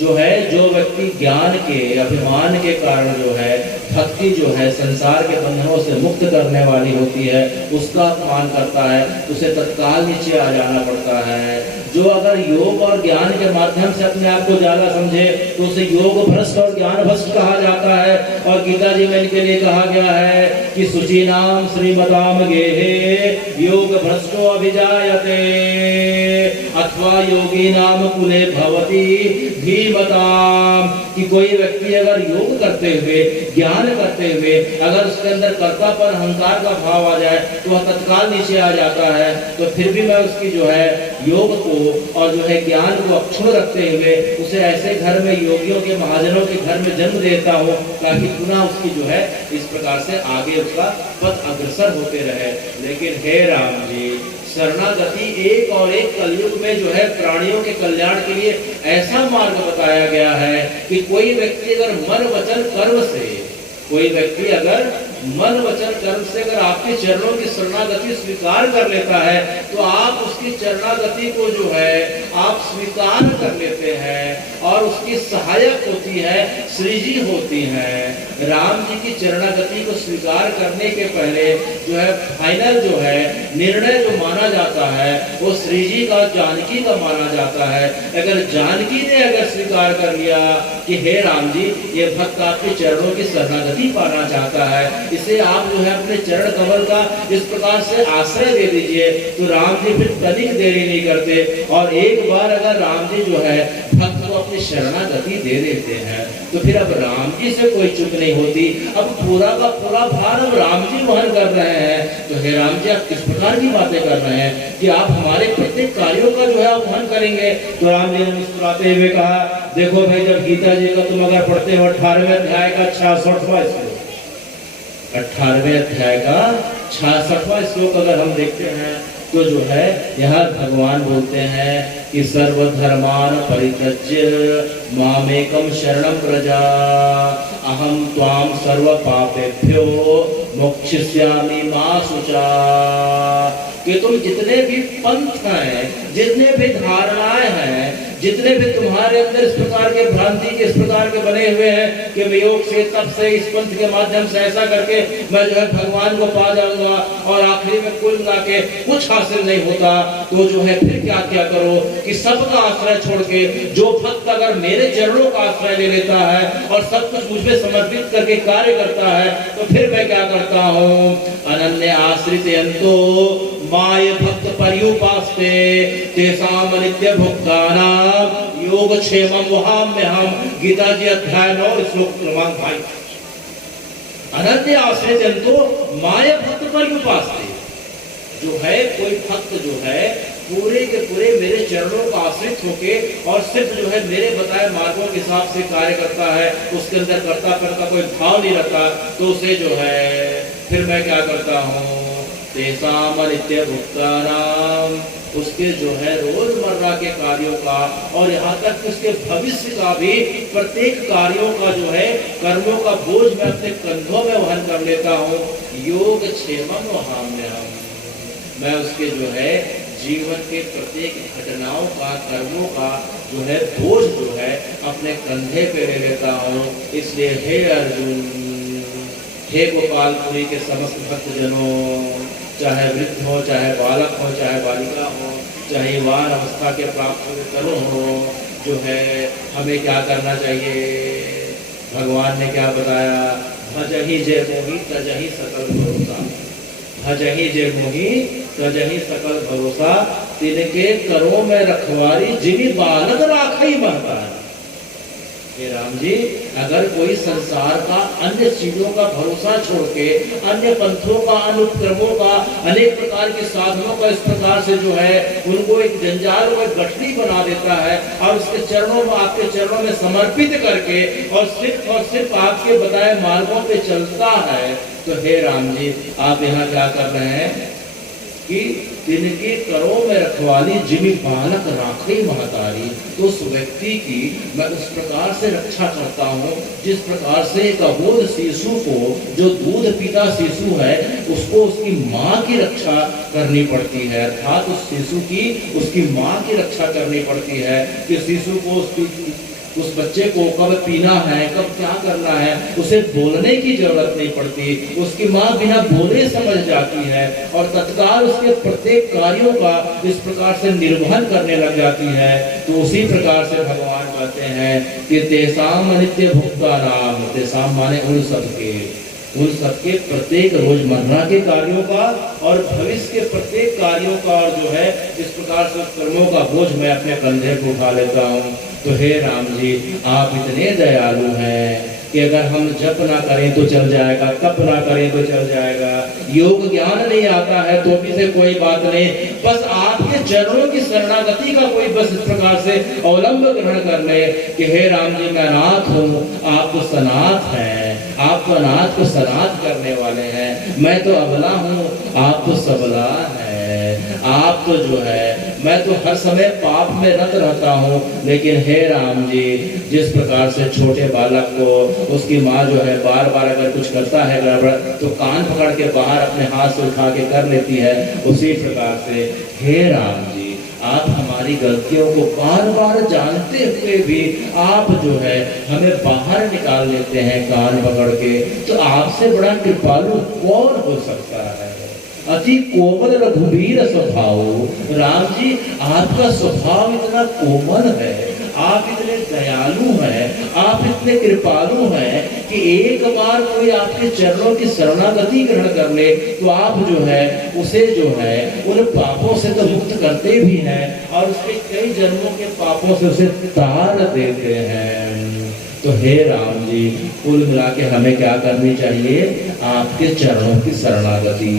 जो है जो व्यक्ति ज्ञान के अभिमान के कारण जो है भक्ति जो है संसार के बंधनों से मुक्त करने वाली होती है, उसका अपमान करता है, उसे तत्काल नीचे आ जाना पड़ता है। जो अगर योग और ज्ञान के माध्यम से अपने आप को ज्यादा समझे तो उसे योग भ्रष्ट और ज्ञान भ्रष्ट कहा जाता है। और गीता जी में इनके लिए कहा गया है कि सुचीनाम श्रीमताम गेहे योग भ्रष्टो अभिजायते अथवा योगी नाम कुले भवती धीमताम, कि कोई व्यक्ति अगर योग करते हुए, ज्ञान करते हुए अगर उसके अंदर कर्तापन, अहंकार का भाव आ जाए तो वह तत्काल नीचे आ जाता है। तो फिर भी मैं उसकी जो है योग को और जो है ज्ञान को अक्षुण रखते हुए उसे ऐसे घर में, योगियों के, महाजनों के घर में जन्म देता हूँ, ताकि पुनः उसकी जो है इस प्रकार से आगे उसका पथ अग्रसर होते रहे। लेकिन हे राम जी, शरणागति एक और एक कलयुग में जो है प्राणियों के कल्याण के लिए ऐसा मार्ग बताया गया है कि कोई व्यक्ति अगर मन वचन कर्म से, कोई व्यक्ति अगर मन वचन कर्म से अगर आपके चरणों की शरणागति स्वीकार कर लेता है तो आप उसकी शरणागति को जो है आप स्वीकार कर लेते हैं और उसकी सहायक होती है, श्रीजी होती है। राम जी की चरणागति को स्वीकार करने के पहले जो है फाइनल जो है निर्णय जो माना जाता है वो श्रीजी का, जानकी का माना जाता है। अगर जानकी ने अगर स्वीकार कर लिया कि हे राम जी, ये भक्त आपके चरणों की शरणागति पाना चाहता है, इसे आप जो है अपने चरण कमल का इस प्रकार से आश्रय दे दीजिए, तो राम जी फिर तनिक देरी नहीं करते और एक बार अगर राम जी जो है भक्त को अपनी शरणागति दे देते हैं तो फिर अब राम जी से कोई चूक नहीं होती। अब पूरा का पूरा भार अब राम जी वहन कर रहे हैं। तो हे राम जी, आप किस प्रकार की बातें कर रहे हैं कि आप हमारे प्रत्येक कार्यों का जो है आप वहन करेंगे? तो राम जी ने मुस्कुराते हुए कहा, देखो भाई, जब गीता जी का तुम अगर पढ़ते हो 18वें अध्याय का 66वां श्लोक, 18वें अध्याय का 66वां श्लोक अगर हम देखते हैं तो जो है यहाँ भगवान बोलते हैं कि सर्वधर्मान परित्यज्य मामेकम शरणं व्रज अहम त्वाम सर्व पापेभ्यो मोक्षयिष्यामि मा शुचा। कि तुम जितने भी पंथ हैं, जितने भी धारणाएं हैं, जितने भी तुम्हारे अंदर इस प्रकार के भ्रांति के इस प्रकार के बने हुए हैं कि मैं योग से, तप से, इस पंथ के माध्यम से ऐसा करके मैं जो है भगवान को पा जाऊंगा और आखिरी में कुल मिला के कुछ हासिल नहीं होता, तो जो है फिर क्या क्या करो कि सबका आश्रय छोड़ के जो भक्त अगर मेरे चरणों का आश्रय ले लेता है और सब कुछ मुझ पे समर्पित करके कार्य करता है तो फिर मैं क्या करता हूँ? अनन्य आश्रितयन्तो माय भक्त पर्युपास्ते तेषां नित्य भुक्तानां योगक्षेमं वहाम्यहम्। गीता जी अध्याय 9 श्लोक क्रमांक 22। अनन्य आश्रितयन्तो माय भक्त पर्युपास्ते, जो है कोई भक्त जो है पूरे के पूरे मेरे चरणों का आश्रित होके और सिर्फ जो है मेरे बताए मार्गों के हिसाब से कार्य करता है, उसके अंदर कर्तापन का कोई भाव नहीं रहता, तो उसे जो है फिर मैं क्या करता हूँ? तेषां नित्य भुक्तानां, उसके जो है रोजमर्रा के कार्यों का और यहाँ तक उसके भविष्य का भी प्रत्येक कार्यों का जो है कर्मों का बोझ मैं अपने कंधों में वहन कर लेता हूँ। योग क्षेमं वहाम्यहम्, मैं उसके जो है जीवन के प्रत्येक घटनाओं का, कर्मों का जो है बोझ जो है अपने कंधे पे ले लेता हूँ। इसलिए हे अर्जुन, हे गोपालपुरी के समस्त भक्तजनों, चाहे वृद्ध हो, चाहे बालक हो, चाहे बालिका हो, चाहे युवान अवस्था के प्राप्त हुए तरुण हो, जो है हमें क्या करना चाहिए? भगवान ने क्या बताया? भजहि जय मोहि तजहि सकल भरोसा। भजहि जे मोहि तजहि सकल भरोसा, तिनके करों में रखवारी, जिमि बालक राखई महतारी। हे राम जी, अगर कोई संसार का अन्य चीजों का भरोसा छोड़ के अन्य पंथों का, अन्य उपक्रमों का, अनेक प्रकार के साधनों का इस प्रकार से जो है उनको एक जंजाल और गठरी बना देता है और उसके चरणों में, आपके चरणों में समर्पित करके और सिर्फ आपके बताए मार्गों पे चलता है, तो हे राम जी, आप यहाँ क्या कर रहे हैं कि तिनके करों में रखवाली, जिमि बालक राखई महतारी। तो उस व्यक्ति की मैं उस प्रकार से रक्षा करता हूँ जिस प्रकार से एक अबोध शिशु को, जो दूध पीता शिशु है, उसको उसकी माँ की रक्षा करनी पड़ती है, अर्थात उस शिशु की उसकी माँ की रक्षा करनी पड़ती है कि शिशु को उस बच्चे को कब पीना है, कब क्या करना है, उसे बोलने की जरूरत नहीं पड़ती, उसकी माँ बिना बोले समझ जाती है और तत्काल उसके प्रत्येक कार्यों का इस प्रकार से निर्वहन करने लग जाती है। तो उसी प्रकार से भगवान कहते हैं कि तेसाम अनित्य भुक्ता नाम, तेसाम माने उन सबके प्रत्येक रोजमर्रा के कार्यों का और भविष्य के प्रत्येक कार्यों का, और जो है इस प्रकार से कर्मों का बोझ मैं अपने कंधे को उठा लेता हूँ। तो हे राम जी, आप इतने दयालु हैं कि अगर हम जप ना करें तो चल जाएगा, तप ना करें तो चल जाएगा, योग ज्ञान नहीं आता है तो भी से कोई बात नहीं, बस आपके चरणों की शरणागति का कोई बस इस प्रकार से अवलंब ग्रहण कर ले कि हे राम जी, मैं अनाथ हूँ, आप तो सनाथ हैं, आप तो अनाथ को सनाथ करने वाले हैं, मैं तो अबला हूँ, आप तो सबला है, आप तो जो है, मैं तो हर समय पाप में रत रहता हूँ। लेकिन हे राम जी, जिस प्रकार से छोटे बालक को उसकी माँ जो है बार बार अगर कुछ करता है गड़बड़ तो कान पकड़ के बाहर अपने हाथ से उठा के कर लेती है, उसी प्रकार से हे राम जी, आप हमारी गलतियों को बार बार जानते हुए भी आप जो है हमें बाहर निकाल लेते हैं कान पकड़ के। तो आपसे बड़ा कृपालु कौन हो सकता है? अति कोमल रघुवीर स्वभाव। राम जी, आपका स्वभाव इतना कोमल है, आप इतने दयालु हैं, आप इतने कृपालु हैं कि एक बार कोई आपके चरणों की शरणागति ग्रहण कर ले तो आप जो है उसे जो है उन पापों से तो मुक्त करते भी हैं और उसके कई जन्मों के पापों से उसे तार देते हैं। तो हे राम जी, कुल मिला के हमें क्या करनी चाहिए? आपके चरणों की शरणागति।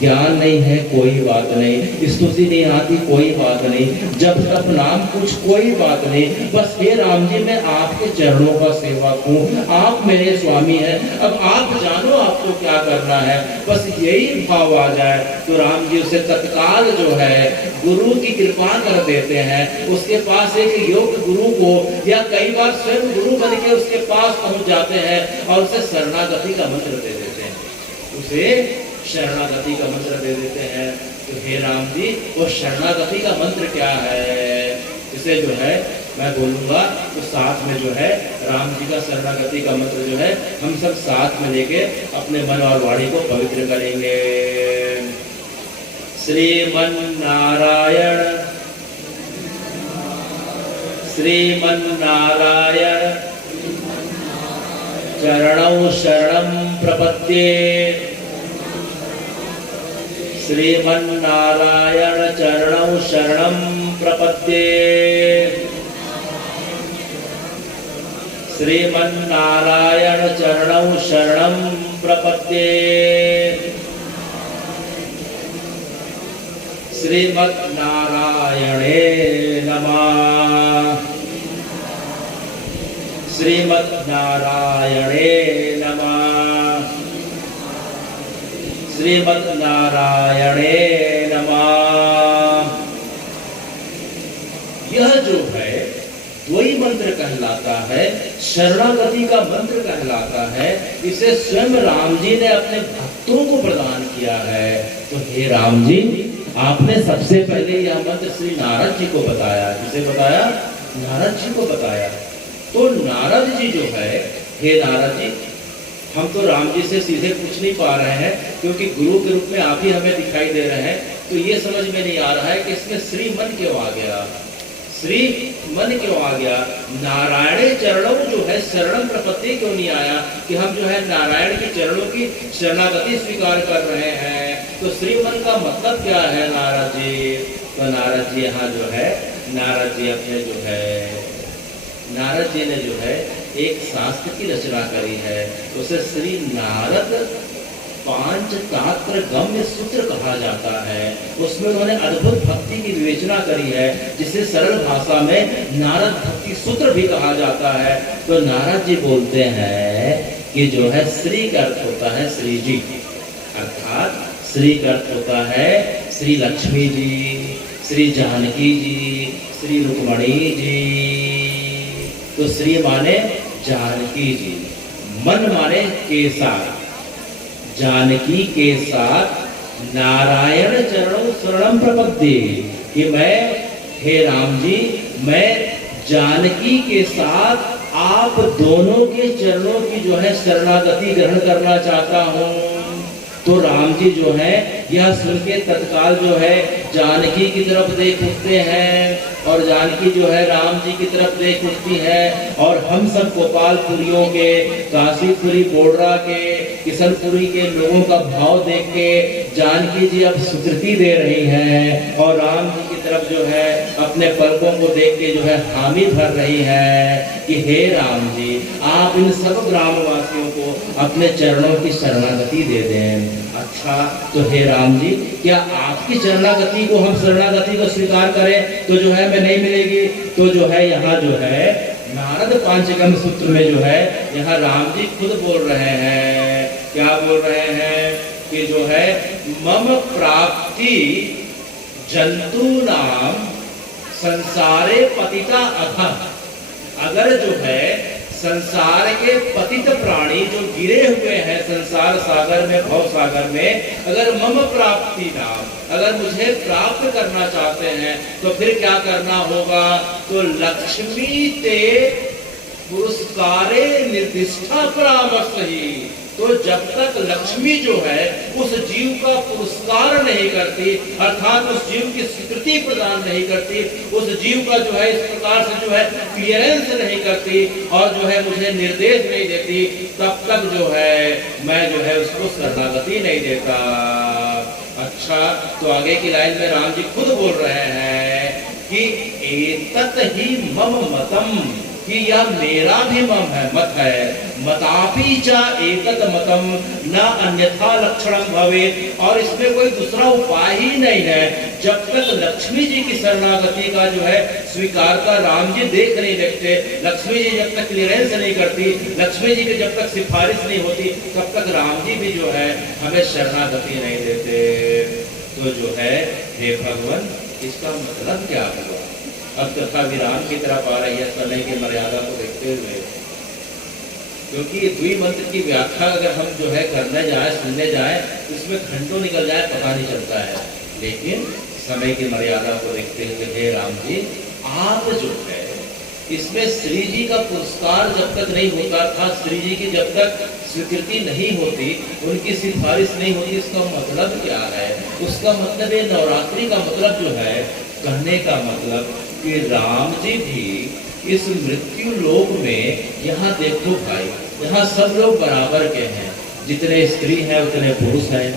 ज्ञान नहीं है कोई बात नहीं, स्तुति नहीं आती कोई बात नहीं, जब तक नाम कुछ कोई बात नहीं, बस हे राम जी, मैं आपके चरणों का सेवक हूँ, आप मेरे स्वामी हैं, अब आप जानो आपको क्या करना है, बस यही भाव आ जाए तो राम जी उसे तत्काल जो है गुरु की कृपा कर देते हैं। उसके पास एक योग्य गुरु को या कई बार स्वयं गुरु बन के उसके पास पहुंच जाते हैं और उसे शरणागति का मंत्र दे देते हैं, उसे शरणागति का मंत्र दे देते हैं। तो हे राम जी, वो शरणागति का मंत्र क्या है? इसे जो है मैं बोलूंगा तो साथ में जो है राम जी का शरणागति का मंत्र जो है हम सब साथ में लेके अपने मन और वाणी को पवित्र करेंगे। श्रीमन्नारायण श्रीमन्नारायण चरणौ शरणं प्रपद्ये। श्रीमन्नारायण चरणौ शरणं प्रपद्ये। श्रीमन्नारायण चरणौ शरणं प्रपद्ये। श्रीमन्नारायणे नमः। श्रीमन्नारायणे नमः। श्रीमन्नारायणे नमः। यह जो है वही मंत्र कहलाता है, शरणागति का मंत्र कहलाता है। इसे स्वयं राम जी ने अपने भक्तों को प्रदान किया है। तो हे राम जी, आपने सबसे पहले यह मंत्र श्री नारद जी को बताया। किसे बताया? नारद जी को बताया। तो नारद जी जो है, हे नारद जी, हम तो राम जी से सीधे पूछ नहीं पा रहे हैं क्योंकि गुरु के रूप में आप ही हमें दिखाई दे रहे हैं, तो ये समझ में नहीं आ रहा है कि इसमें श्री मन क्यों आ गया। श्री मन क्यों आ गया? नारायण चरणों जो है शरणम प्रपत्ति क्यों नहीं आया कि हम जो है नारायण के चरणों की शरणागति स्वीकार कर रहे हैं? तो श्री मन का मतलब क्या है नारद जी? तो नारद जी यहाँ जो है नारद जी अपने जो है नारद जी ने जो है एक शास्त्र की रचना करी है, उसे श्री नारद पांचतात्र गम्य सूत्र कहा जाता है। उसमें उन्होंने अद्भुत भक्ति की विवेचना करी है, जिसे सरल भाषा में नारद भक्ति सूत्र भी कहा जाता है। तो नारद जी बोलते हैं कि जो है श्री का अर्थ होता है श्री जी, अर्थात श्री का अर्थ होता है श्री लक्ष्मी जी, श्री जानकी जी, श्री रुक्मणी जी। तो श्री माने जानकी जी, मन माने के साथ, जानकी के साथ नारायण चरणों शरणम प्रपत्ति, कि मैं हे राम जी मैं जानकी के साथ आप दोनों के चरणों की जो है शरणागति ग्रहण करना चाहता हूँ। तो राम जी जो है यह सुन के तत्काल जो है जानकी की तरफ देख उठते हैं, और जानकी जो है राम जी की तरफ देख उठती है। और हम सब गोपालपुरियों के, काशीपुरी बोडरा के, किशनपुरी के लोगों का भाव देख के जानकी जी अब स्वीकृति दे रही हैं, और राम जी की तरफ जो है अपने पलकों को देख के जो है हामी भर रही है कि हे राम जी आप इन सब ग्रामवासियों को अपने चरणों की शरणागति दे दें। अच्छा, तो हे राम जी क्या आपकी शरणागति को हम शरणागति को स्वीकार करें तो जो है हमें नहीं मिलेगी? तो जो है यहाँ जो है नारद पांचगम सूत्र में जो है यहाँ राम जी खुद बोल रहे हैं, क्या बोल रहे हैं कि जो है मम प्राप्ति जंतु नाम संसारे पतिता अधः। अगर जो है संसार के पतित प्राणी जो गिरे हुए हैं संसार सागर में, भव सागर में, अगर मम प्राप्ति नाम, अगर मुझे प्राप्त करना चाहते हैं तो फिर क्या करना होगा? तो लक्ष्मी ते पुरस्कारे निर्दिष्टा परामर्श ही। तो जब तक लक्ष्मी जो है उस जीव का पुरस्कार नहीं करती, अर्थात उस जीव की स्वीकृति प्रदान नहीं करती, उस जीव का जो है इस प्रकार से जो है क्लियरेंस नहीं करती और जो है मुझे निर्देश नहीं देती, तब तक जो है मैं जो है उसको शरणागति नहीं देता। अच्छा, तो आगे की लाइन में राम जी खुद बोल रहे हैं कि एतत ही मम मतम, कि यह मेरा भी मत है। मतापि च एतत् मतम न अन्यथा लक्षणम भवेत्, और इसमें कोई दूसरा उपाय ही नहीं है। जब तक लक्ष्मी जी की शरणागति का जो है स्वीकार का राम जी देख नहीं देखते, लक्ष्मी जी जब तक क्लियरेंस नहीं करती, लक्ष्मी जी की जब तक सिफारिश नहीं होती, तब तक राम जी भी जो है हमें शरणागति नहीं देते। तो जो है हे भगवान, इसका मतलब क्या हुआ? अब कथा विराम की तरफ आ रही है समय की मर्यादा को देखते हुए, क्योंकि द्विमंत्र की व्याख्या अगर हम जो है करने जाए, सुनने जाए, इसमें घंटों निकल जाए पता नहीं चलता है। लेकिन समय की मर्यादा को देखते हुए हे राम जी आप जो है इसमें श्री जी का पुरस्कार जब तक नहीं होता था, श्री जी की जब तक स्वीकृति नहीं होती, उनकी सिफारिश नहीं होती, इसका मतलब क्या है? उसका मतलब ये नवरात्रि का मतलब जो है, कहने का मतलब कि राम जी भी इस मृत्यु लोक में, यहाँ देखो भाई, यहाँ सब लोग बराबर के हैं, जितने स्त्री हैं उतने पुरुष हैं,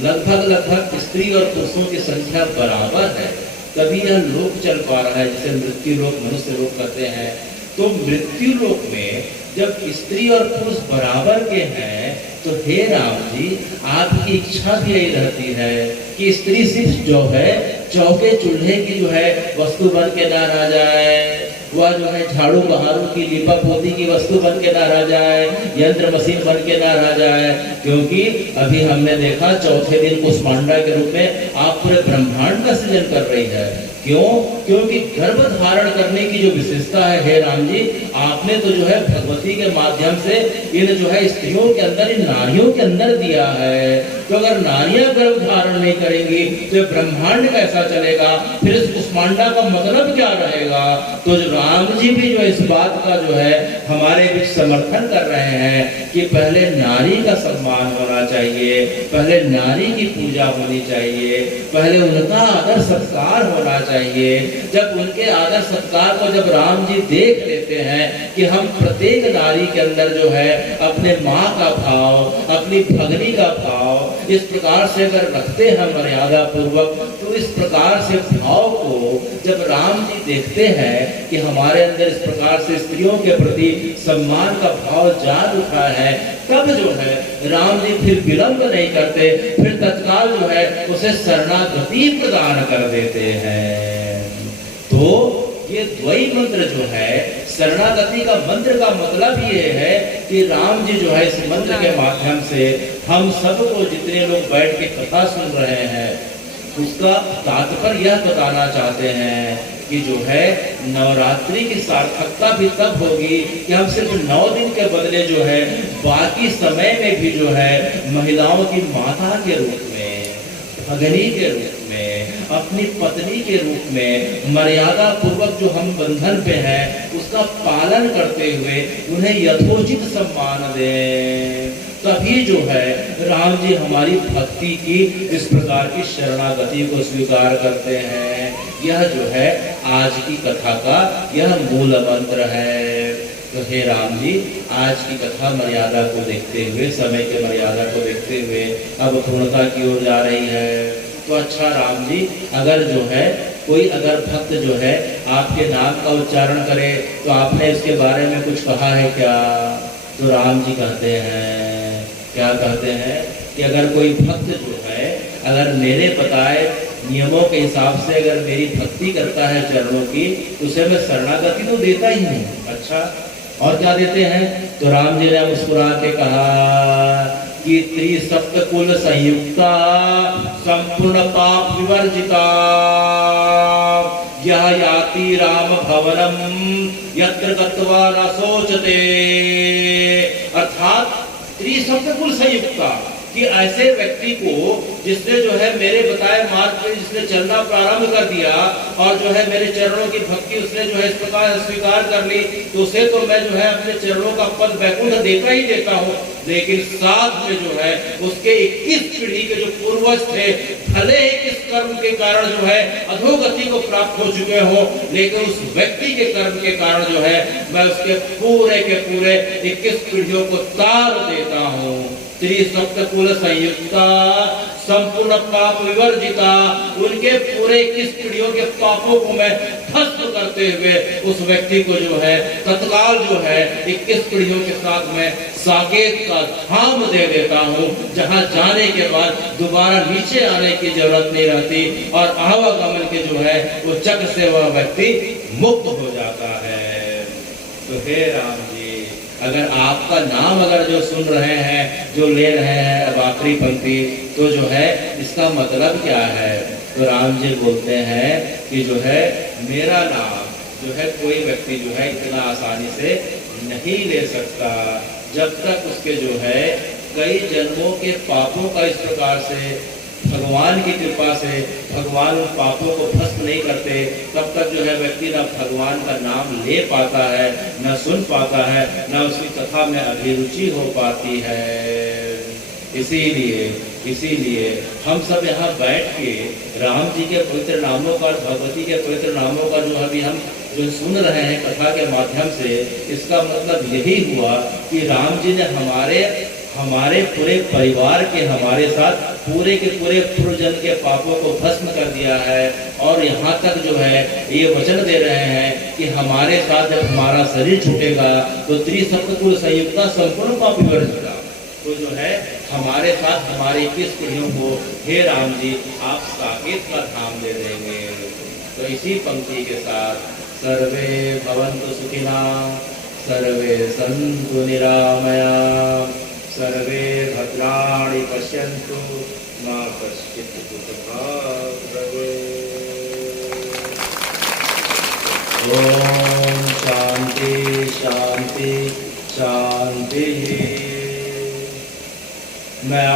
लगभग स्त्री और पुरुषों की संख्या बराबर है, तभी यह लोक चल पा रहा है, जिसे मृत्यु लोक, मनुष्य लोक कहते हैं। तो मृत्यु लोक में जब स्त्री और पुरुष बराबर के हैं, तो हे राम जी आपकी इच्छा भी यही रहती है कि स्त्री सिर्फ जो है चौके चूल्हे की जो है वस्तु बन के ना रह जाए, वह जो है झाड़ू बहारू की लिपा पोती की वस्तु बन के ना रह जाए, यंत्र मशीन बन के ना रह जाए। क्योंकि अभी हमने देखा चौथे दिन कुष्मांडा के रूप में आप पूरे ब्रह्मांड का सृजन कर रही है। क्यों? क्योंकि गर्भ धारण करने की जो विशेषता है हे राम जी, आपने तो जो है भगवती के माध्यम से इन जो है स्त्रियों के अंदर, इन नारियों के अंदर दिया है। तो अगर नारियां गर्भ धारण नहीं करेंगी तो ब्रह्मांड कैसा चलेगा? फिर इस कुष्मांडा का मतलब क्या रहेगा? तो जो राम जी भी जो इस बात का जो है हमारे बीच समर्थन कर रहे हैं कि पहले नारी का सम्मान होना चाहिए, पहले नारी की पूजा होनी चाहिए, पहले उनका आदर सत्कार होना चाहिए। चाहिए। जब उनके आदर सत्कार को जब राम जी देख लेते हैं कि हम प्रत्येक नारी के अंदर जो है अपने माँ का भाव, अपनी भगनी का भाव इस प्रकार से अगर रखते हैं मर्यादा पूर्वक, तो इस प्रकार से भाव को जब राम जी देखते हैं कि हमारे अंदर इस प्रकार से स्त्रियों के प्रति सम्मान का भाव जाग उठा है, तब जो है राम जी फिर विलंब नहीं करते, फिर तत्काल जो है उसे शरणागति प्रदान कर देते हैं। तो ये द्वैी मंत्र जो है, शरणागति का मंत्र का मतलब ये है कि राम जी जो है इस मंत्र के माध्यम से हम सबको, जितने लोग बैठ के कथा सुन रहे हैं, उसका तात्पर्य यह बताना चाहते हैं कि जो है नवरात्रि की सार्थकता भी तब होगी कि हम सिर्फ 9 दिन के बदले जो है बाकी समय में भी जो है महिलाओं की माता के रूप में, भगनी के रूप में, अपनी पत्नी के रूप में मर्यादा पूर्वक जो हम बंधन पे हैं उसका पालन करते हुए उन्हें यथोचित सम्मान दें। तभी जो है राम जी हमारी भक्ति की इस प्रकार की शरणागति को स्वीकार करते हैं। यह जो है आज की कथा का यह मूल मंत्र है। तो हे राम जी, आज की कथा मर्यादा को देखते हुए, समय के मर्यादा को देखते हुए अब पूर्णता की ओर जा रही है। तो अच्छा राम जी, अगर जो है कोई अगर भक्त जो है आपके नाम का उच्चारण करे तो आपने इसके बारे में कुछ कहा है क्या? तो राम जी कहते हैं, क्या कहते हैं कि अगर कोई भक्त जो है अगर मेरे बताए नियमों के हिसाब से अगर मेरी भक्ति करता है चरणों की, उसे मैं शरणागति तो देता ही हूँ। अच्छा, और क्या देते हैं? तो राम जी ने मुस्कुरा के कहा कि त्रिसप्त कुल संयुक्ता संपूर्ण पाप विवर्जिता यह याति राम भवनम यत्र गत्वा न शोचते। अर्थात त्रिसप्त कुल संयुक्ता, कि ऐसे व्यक्ति को जिसने जो है मेरे बताए मार्ग पे जिसने चलना प्रारंभ कर दिया और जो है मेरे चरणों की भक्ति उसने जो है इस प्रकार स्वीकार कर ली, तो उसे तो मैं जो है अपने चरणों का पद वैकुंठ देता ही देता हूँ। लेकिन साथ में जो है उसके 21 पीढ़ी के जो पूर्वज थे, भले ही इस कर्म के कारण जो है अधोगति को प्राप्त हो चुके हो, लेकिन उस व्यक्ति के कर्म के कारण जो है मैं उसके पूरे के पूरे 21 पीढ़ियों को तार देता हूँ। त्रिसप्त कुल संयुक्ता संपूर्ण पाप विवर्जिता, उनके पूरे 21 पीढ़ियों के पापों को मैं भस्म करते हुए उस व्यक्ति को जो है तत्काल जो है 21 पीढ़ियों के साथ में साकेत का धाम दे देता हूँ, जहाँ जाने के बाद दोबारा नीचे आने की जरूरत नहीं रहती और आवागमन के जो है वो चक्र से वह व्यक्ति मुक्त हो जाता है। तो हे राम जी, अगर आपका नाम अगर जो सुन रहे हैं, जो ले रहे हैं अब आखिरी पंक्ति, तो जो है इसका मतलब क्या है? तो राम जी बोलते हैं कि जो है मेरा नाम जो है कोई व्यक्ति जो है इतना आसानी से नहीं ले सकता जब तक उसके जो है कई जन्मों के पापों का इस प्रकार से भगवान की कृपा से भगवान उन पापों को भस्म नहीं करते, तब तक जो है व्यक्ति न भगवान का नाम ले पाता है, न सुन पाता है, न उसकी कथा में अभिरुचि हो पाती है। इसीलिए हम सब यहाँ बैठ के राम जी के पवित्र नामों का, भगवती के पवित्र नामों का जो अभी हम जो सुन रहे हैं कथा के माध्यम से, इसका मतलब यही हुआ कि राम जी ने हमारे पूरे परिवार के, हमारे साथ पूरे के पूरे पूर्वजन्म के पापों को भस्म कर दिया है। और यहाँ तक जो है ये वचन दे रहे हैं कि हमारे साथ जब हमारा शरीर छूटेगा तो त्रिसप्त कुल संयुक्ता संपूर्ण पाप विवर्जिता, तो जो है हमारे साथ हमारे 21 पीढ़ियों को हे राम जी आप साकेत का धाम दे देंगे। तो इसी पंक्ति के साथ सर्वे भवन्तु सुखिनः, सर्वे सन्तु निरामया, सर्वे भद्राणि पश्यन्तु मा कश्चित् दुःखभाग् भवेत्। ओम शांति शांति शांति। मैं